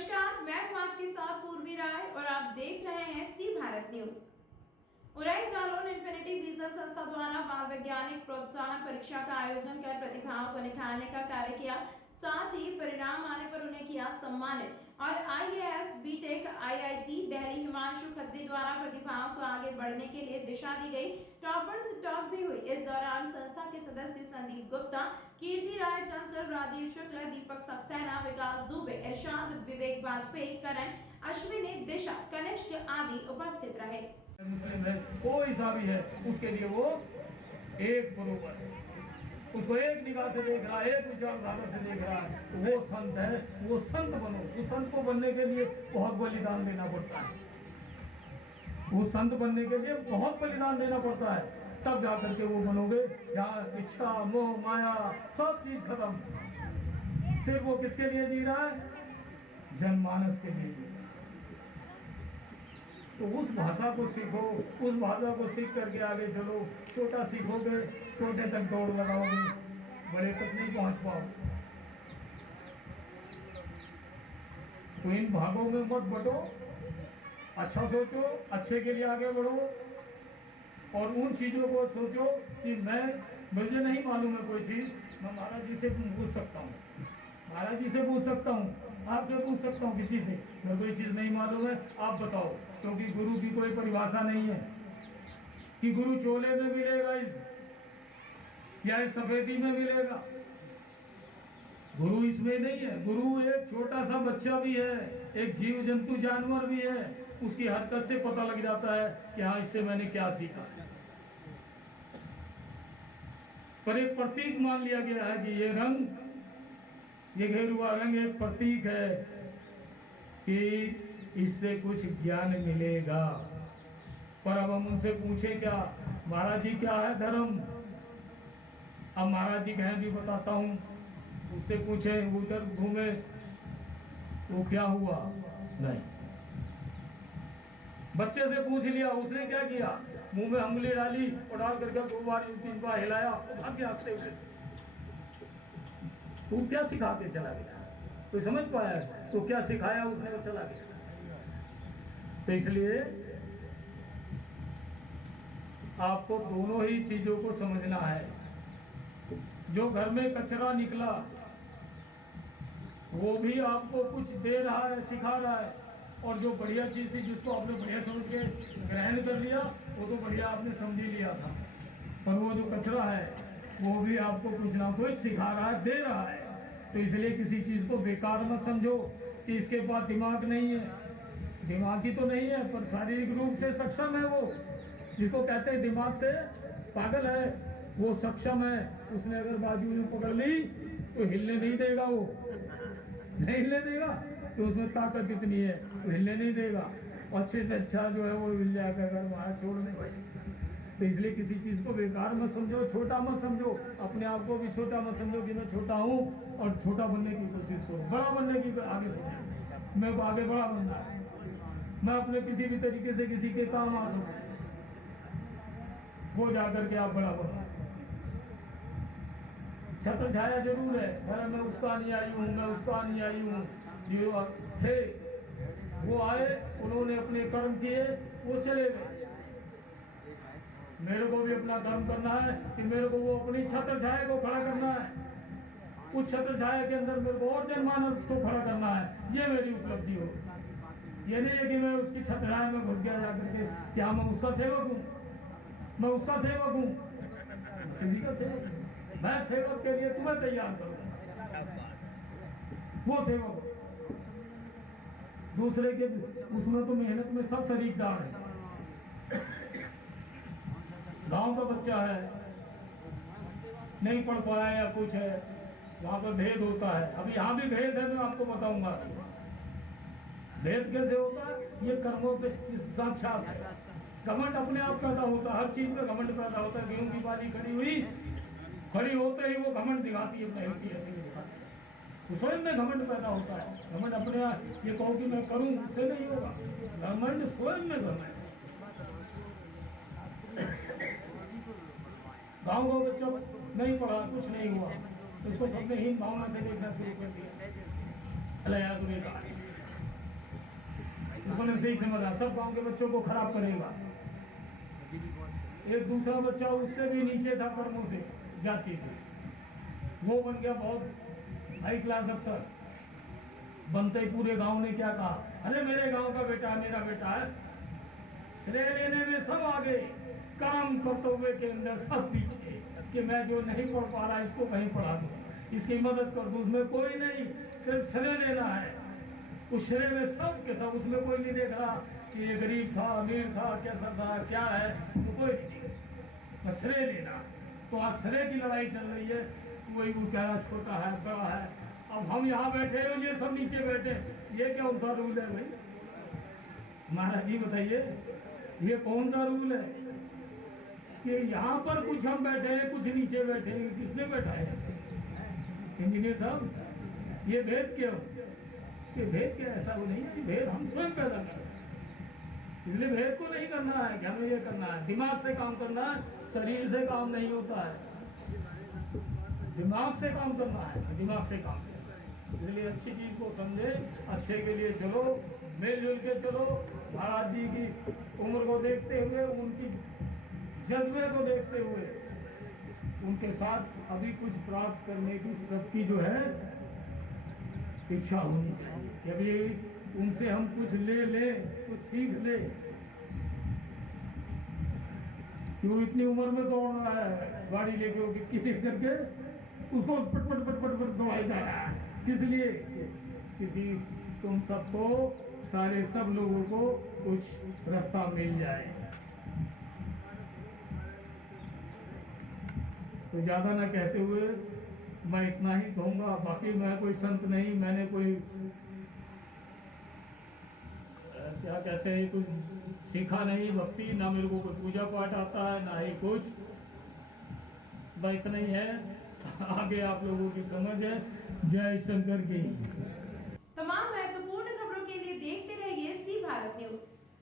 नमस्कार, मैं हूं आपके साथ पूर्वी राय और आप देख रहे हैं C Bharat news. Urai Jalaun infinity vision संस्था द्वारा बाल वैज्ञानिक प्रोत्साहन परीक्षा का आयोजन कर प्रतिभाओं को निखारने का कार्य किया। साथ ही परिणाम आने पर उन्हें किया सम्मानित। और IAS BTech IIT Delhi Himanshu Khatri द्वारा प्रतिभाओं को आगे बढ़ने के लिए दिशा दी गई। टॉपर्स टॉक भी हुई। इस दौरान संस्था के सदस्य संदीप गुप्ता, कीर्ति राय, चंचल, राजीव शुक्ल, दीपक सक्सेना, विकास दुबे, इरशाद, विवेक वाजपेयी, करण, अश्विनी, दिशा, कनिष्क आदि उपस्थित रहे। मुस्लिम है, कोई सा भी है, उसके लिए वो एक बरोबर है, उसको एक निगाह से देख रहा है, एक विचारधारा से देख रहा है, तो वो संत है। वो संत बनो। उस संत को बनने के लिए बहुत बलिदान देना पड़ता है। वो संत बनने के लिए बहुत बलिदान देना पड़ता है, तब जाकर के वो बनोगे, जहाँ इच्छा, मोह, माया सब चीज खत्म। सिर्फ वो किसके लिए जी रहा है? जनमानस के लिए जी रहा है। तो उस भाषा को सीखो, उस भाषा को सीख करके आगे चलो। छोटा सीखोगे, छोटे तक दौड़ लगाओगे, बड़े तक नहीं पहुंच पाओ। तो इन भागों में मत बटो, अच्छा सोचो, अच्छे के लिए आगे बढ़ो। और उन चीजों को सोचो कि मुझे नहीं मालूम है कोई चीज, मैं महाराज जी से पूछ सकता हूँ, महाराज जी से पूछ सकता हूँ, आपसे पूछ सकता हूँ, किसी से मैं कोई चीज नहीं मालूम है आप बताओ। क्योंकि गुरु की कोई परिभाषा नहीं है कि गुरु चोले में मिलेगा या इस सफेदी में मिलेगा। गुरु इसमें नहीं है। गुरु एक छोटा सा बच्चा भी है, एक जीव जंतु जानवर भी है, उसकी हरकत से पता लग जाता है कि हाँ, इससे मैंने क्या सीखा। पर एक प्रतीक मान लिया गया है कि ये रंग, ये गेरुआ रंग एक प्रतीक है कि इससे कुछ ज्ञान मिलेगा। पर अब हम उनसे पूछे क्या, महाराज जी क्या है धर्म? अब महाराज जी कहें भी बताता हूँ, उससे पूछे, उधर घूमे तो क्या हुआ? नहीं। बच्चे से पूछ लिया, उसने क्या किया? मुंह में उंगली डाली और डाल करके 2 बार 3 बार हिलाया, भाग गया हंसते हुए। तू क्या सिखा के चला गया? कोई समझ पाया? तो क्या सिखाया उसने, वो चला गया। तो इसलिए आपको दोनों ही चीजों को समझना है। जो घर में कचरा निकला वो भी आपको कुछ दे रहा है, सिखा रहा है। और जो बढ़िया चीज थी, जिसको आपने बढ़िया समझ के ग्रहण कर लिया, वो तो बढ़िया आपने समझ ही लिया था। पर वो जो कचरा है वो भी आपको कुछ ना कुछ सिखा रहा है, दे रहा है। तो इसलिए किसी चीज को बेकार मत समझो कि इसके पास दिमाग नहीं है। दिमागी तो नहीं है, पर शारीरिक रूप से सक्षम है। वो जिसको कहते हैं दिमाग से पागल है, वो सक्षम है। उसने अगर बाजू में पकड़ ली तो हिलने नहीं देगा, वो नहीं हिलने देगा। तो उसमें ताकत कितनी है, वो हिलने नहीं देगा। अच्छे से अच्छा जो है वो हिल जाएगा अगर वहां छोड़ दे भाई। तो इसलिए किसी चीज को बेकार मत समझो, छोटा मत समझो। अपने आप को भी छोटा मत समझो कि मैं छोटा हूँ, और छोटा बनने की कोशिश करो, बड़ा बनने की आगे समझो। मेरे को आगे बड़ा बनना है, मैं अपने किसी भी तरीके से किसी के काम आ सकूं, वो जाकर के आप बड़ा बनो। छत्र छाया जरूर है, अरे मैं उसका नहीं आई हूँ, मैं उसका नहीं आई हूँ। जो थे वो आए, उन्होंने अपने कर्म किए, वो चले गए। मेरे को भी अपना कर्म करना है कि मेरे को वो अपनी छत्र छाया को खड़ा करना है। उस छत्र छाया के अंदर मेरे को और जनमानस को खड़ा करना है। ये मेरी उपलब्धि हो। ये नहीं है कि मैं उसकी छत्र छाया में घुस गया जाकर के, क्या मैं उसका सेवक हूँ? मैं उसका सेवक हूँ, किसी का सेवक हूँ। मैं सेवक के लिए तुम्हें तैयार करूँगा, वो सेवक। दूसरे के उसमें तो मेहनत में सब शरीकदार है। गांव का बच्चा है, नहीं पढ़ पाया या कुछ है, वहां पर भेद होता है। अभी यहाँ भी भेद है, मैं आपको बताऊंगा भेद कैसे होता है। ये कर्मों से साक्षात है। घमंड अपने आप पैदा होता है, हर चीज में घमंड पैदा होता है। गेहूं की बाली खड़ी हुई, खड़ी होते ही वो घमंड दिखाती है, होती है ऐसे दिखाती है। तो स्वयं में घमंड पैदा होता है। घमंड अपने आप, ये कहो कि मैं करूं, इससे नहीं होगा। घमंड स्वयं में घमंड। गाँव का बच्चा नहीं पढ़ा, कुछ नहीं हुआ, उसको सबने हीन भावना से देखना शुरू कर दिया। मैंने सही समझा, सब गांव के बच्चों को खराब करेगा। एक दूसरा बच्चा उससे भी नीचे था कर्मों से, जाति से, वो बन गया बहुत हाई क्लास अफसर। बनते ही पूरे गांव ने क्या कहा, अरे मेरे गांव का बेटा है, मेरा बेटा है। श्रेय लेने में सब आगे, कर्म कर्तव्य के अंदर सब पीछे, कि मैं जो नहीं पढ़ पा रहा इसको कहीं पढ़ा दूं, इसकी मदद कर दूं। उसमें कोई नहीं, सिर्फ श्रेय लेना है। उस श्रेय में सब के सब, उसमें कोई नहीं देख रहा कि ये गरीब था, अमीर था, कैसा था, क्या है, तो कोई नहीं, बस श्रेय लेना। तो आज श्रेय की लड़ाई चल रही है। वही वो कह रहा छोटा है, बड़ा है। अब हम यहाँ बैठे हैं, ये सब नीचे बैठे, ये क्या उनका रूल है भाई? महाराज जी बताइए, ये कौन सा रूल है कि यहाँ पर कुछ हम बैठे हैं, कुछ नीचे बैठे हैं? किसने बैठा है? इंजीनियर साहब, ये भेद क्यों? ये भेद क्या? ऐसा वो नहीं है, भेद हम स्वयं पैदा कर रहे हैं। इसलिए भेद को नहीं करना है कि हमें ये करना है, दिमाग से काम करना है, शरीर से काम नहीं होता है। दिमाग से काम करना है, दिमाग से काम करना है। इसलिए अच्छी चीज को समझे, अच्छे के लिए चलो, मिलजुल के चलो। महाराज जी की उम्र को देखते हुए, उनकी जज्बे को देखते हुए, उनके साथ अभी कुछ प्राप्त करने की सबकी जो है इच्छा होनी चाहिए कि अभी उनसे हम कुछ ले लें, कुछ सीख ले। क्यों इतनी उम्र में दौड़ रहा है गाड़ी लेके, किसी करके उसको पट पट पट पट पट दौड़ाई जा रहा है। किस लिए? किसी तुम सबको, सारे सब लोगों को कुछ रास्ता मिल जाए। तो ज्यादा ना कहते हुए मैं इतना ही कहूंगा। बाकी मैं कोई संत नहीं, मैंने कोई क्या कहते हैं, कुछ सीखा नहीं भक्ति, ना मेरे को कोई पूजा पाठ आता है, ना ही कुछ। बस इतना ही है, आगे आप लोगों की समझ है। जय शंकर की। तमाम महत्वपूर्ण खबरों के लिए देखते रहिए सी भारत न्यूज।